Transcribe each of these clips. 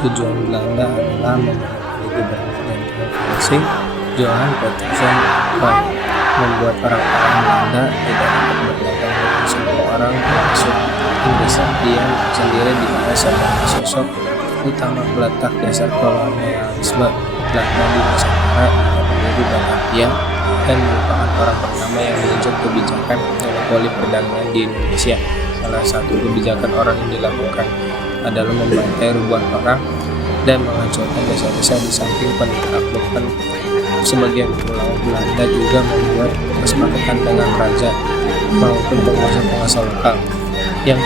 Tujuan Belanda adalah memengaruhi gubernur dan provinsi Johan Petersen Roy, membuat orang-orang Belanda tidak dapat berdagang dengan semua orang termasuk Inggris. Dia sendiri dinilai sebagai sosok utama peletak dasar kolonialisme Belanda di Nusantara dengan penduduk Batavia dan merupakan orang pertama yang menunjuk kebijakan monopoli perdagangan di Indonesia. Salah satu kebijakan orang yang dilakukan adalah membantai ribuan orang dan menghancurkan desa-desa. Di samping penaklukan sebagian pulau, Belanda juga membuat kesepakatan dengan raja maupun penguasa-penguasa lokal yang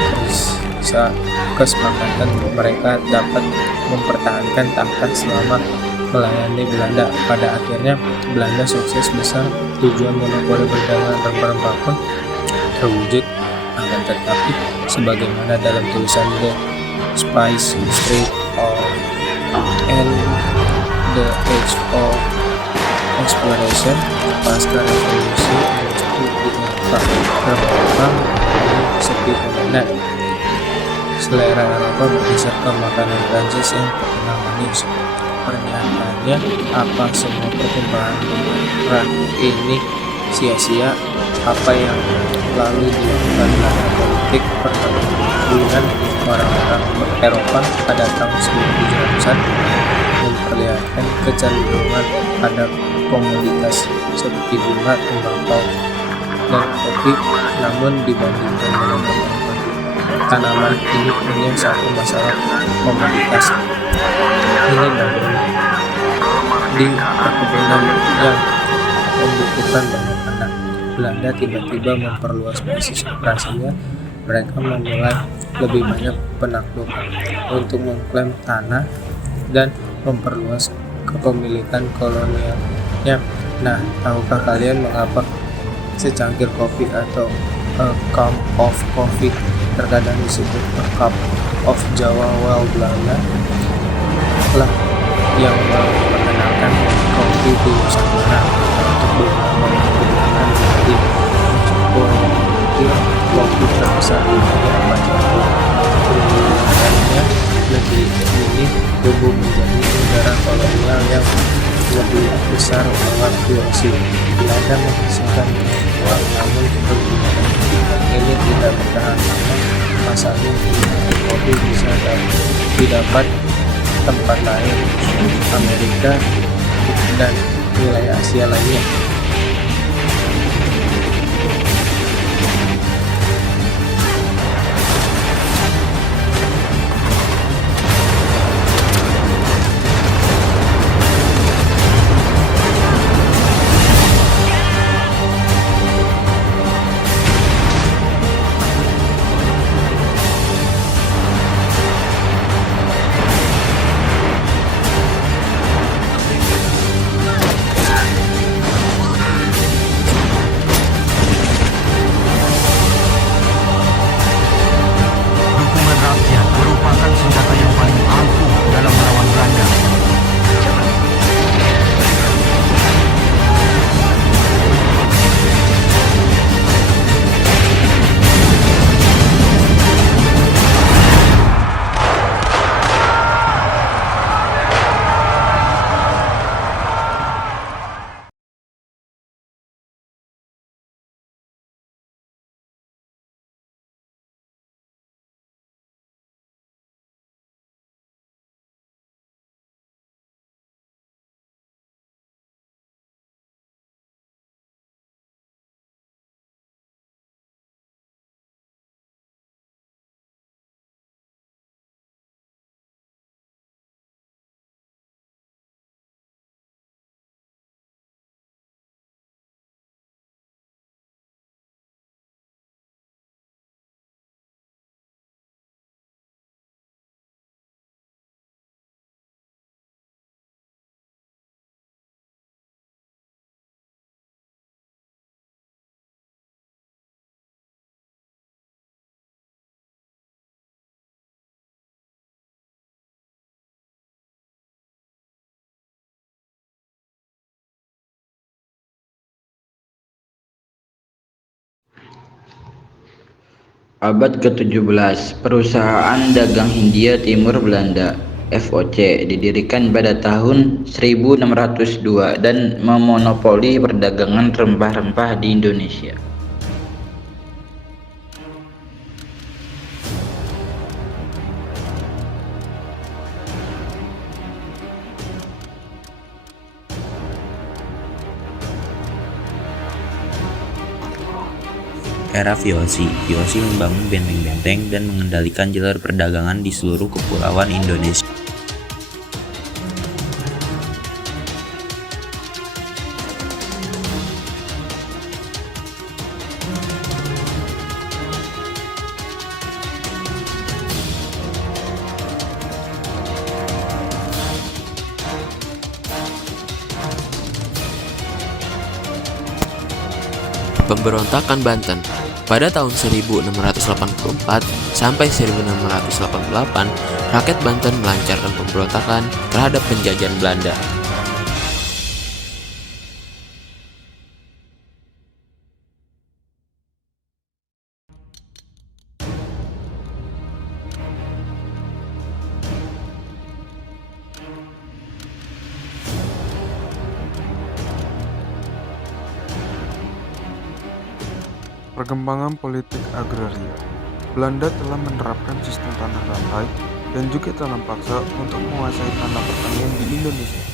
kesepakatan mereka dapat mempertahankan tahta selama melayani Belanda. Pada akhirnya Belanda sukses besar. Tujuan monopoli perdagangan rempah-rempah pun terwujud. Akan tetapi, sebagaimana dalam tulisan The Spice Street of and the Age of Exploration, pasca revolusi industri di Eropa, rempah-rempah menjadi sepi peminat. Selera Eropa bergeser ke makanan Prancis yang terkenal manis. Pernyataannya, apa semua perkembangan murah ini sia-sia? Apa yang lalu dilakukan dalam politik perdagangan orang-orang Eropa pada tahun 1700-an memperlihatkan kecenderungan pada komoditas seperti bunga, tembakau, dan kopi. Namun dibandingkan dengan tanaman ini punya satu masalah komoditas ini, namun di perkebunan yang membutuhkan banyak tanah. Belanda tiba-tiba memperluas basis operasinya. Mereka memulai lebih banyak penaklukan untuk mengklaim tanah dan memperluas kepemilikan kolonialnya. Nah, tahukah kalian mengapa secangkir kopi atau a cup of coffee terkadang disebut a cup of Jawa? Well, Belanda lah yang memperkenalkan kopi di Nusantara untuk beberapa kebutuhan menjadi mencukupi kopi terbesar di dunia pada perkembangannya. Negeri ini tumbuh menjadi negara kolonial yang lebih besar lewat kursi. Belanda menghasilkan uang, namun perkembangan ini tidak bertahan lama. Pasalnya kopi bisa didapat tempat lain, Amerika dan wilayah Asia lainnya. Abad ke-17, Perusahaan Dagang Hindia Timur Belanda FOC didirikan pada tahun 1602 dan memonopoli perdagangan rempah-rempah di Indonesia. Era VOC membangun benteng-benteng dan mengendalikan jalur perdagangan di seluruh kepulauan Indonesia. Pemberontakan Banten. Pada tahun 1684 sampai 1688, rakyat Banten melancarkan pemberontakan terhadap penjajahan Belanda. Perkembangan politik agraria. Belanda telah menerapkan sistem tanah rantai dan juga tanam paksa untuk menguasai tanah pertanian di Indonesia.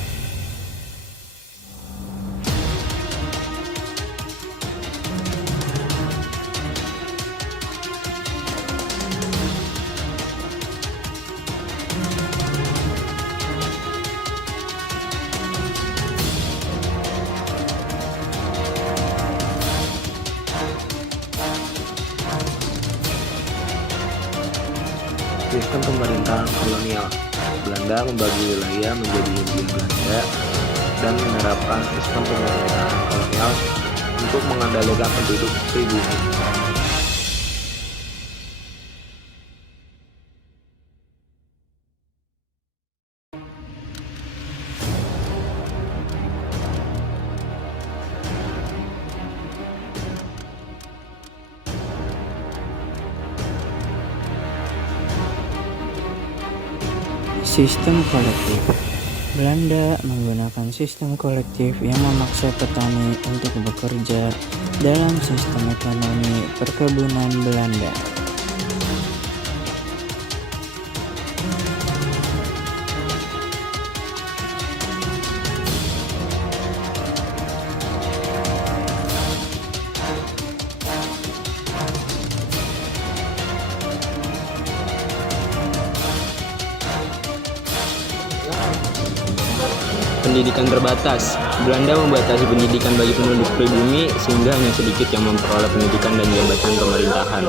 Sistem pemerintahan kolonial. Belanda membagi wilayah menjadi Hindia Belanda dan menerapkan sistem pemerintahan kolonial untuk mengendalikan penduduk pribumi. Sistem kolektif. Belanda menggunakan sistem kolektif yang memaksa petani untuk bekerja dalam sistem ekonomi perkebunan Belanda. Pendidikan terbatas. Belanda membatasi pendidikan bagi penduduk pribumi sehingga hanya sedikit yang memperoleh pendidikan dan jabatan pemerintahan.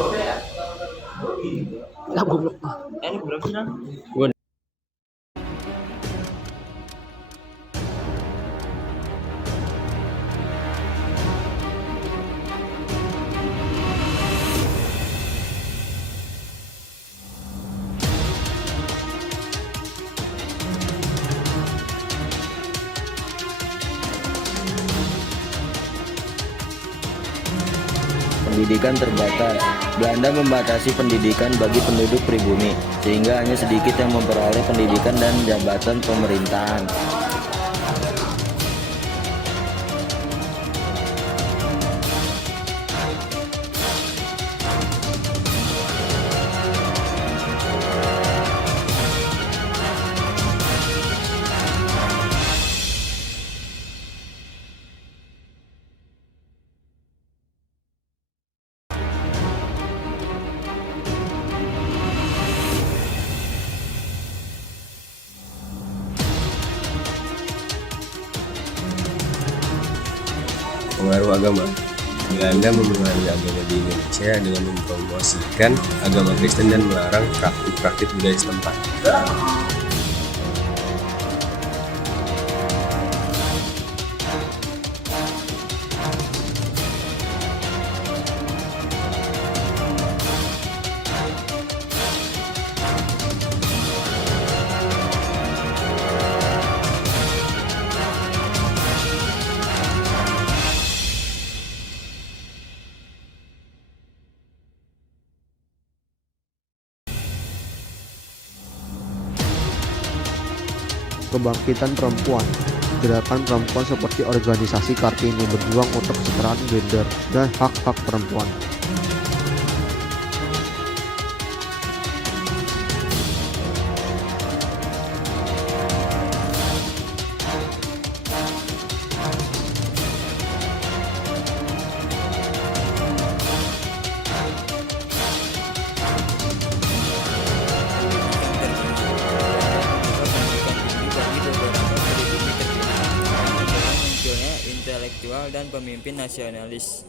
Pendidikan terbatas. Belanda membatasi pendidikan bagi penduduk pribumi, sehingga hanya sedikit yang memperoleh pendidikan dan jabatan pemerintahan. Pengaruh agama. Belanda memengaruhi agama di Indonesia dengan mempromosikan agama Kristen dan melarang praktik-praktik budaya setempat. kebangkitan perempuan. Gerakan perempuan seperti organisasi Kartini berjuang untuk kesetaraan gender dan hak-hak perempuan. Intelektual dan pemimpin nasionalis.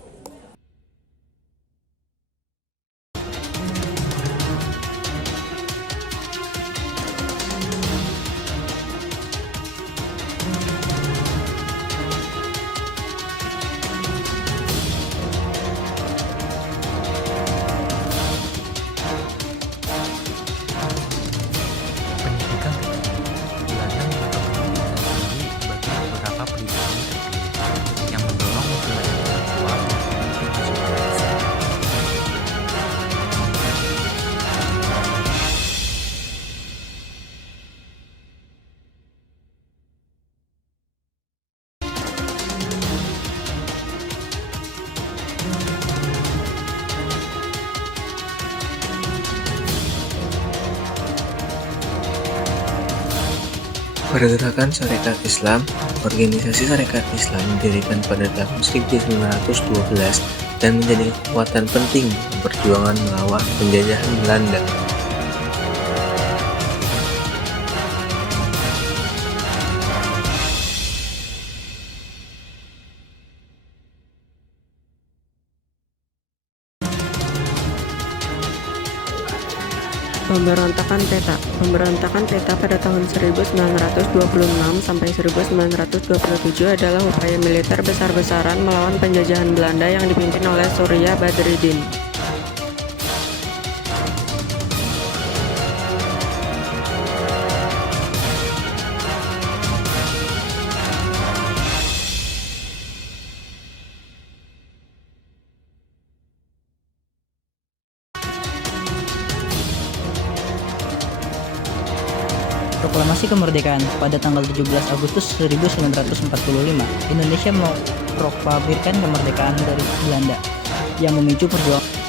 Pendidikan Belanda membuka pendidikan tinggi bagi beberapa pribumi terpilih yang mendorong multikulturalisme intelektual dan pemimpin nasionalis. Pergerakan Sarekat Islam. Organisasi Sarekat Islam didirikan pada tahun 1912 dan menjadi kekuatan penting dalam perjuangan melawan penjajahan Belanda. Pemberontakan PETA pada tahun 1926 sampai 1927 adalah upaya militer besar-besaran melawan penjajahan Belanda yang dipimpin oleh Surya Badreddin. Proklamasi kemerdekaan pada tanggal 17 Agustus 1945, Indonesia memproklamirkan kemerdekaan dari Belanda yang memicu perjuangan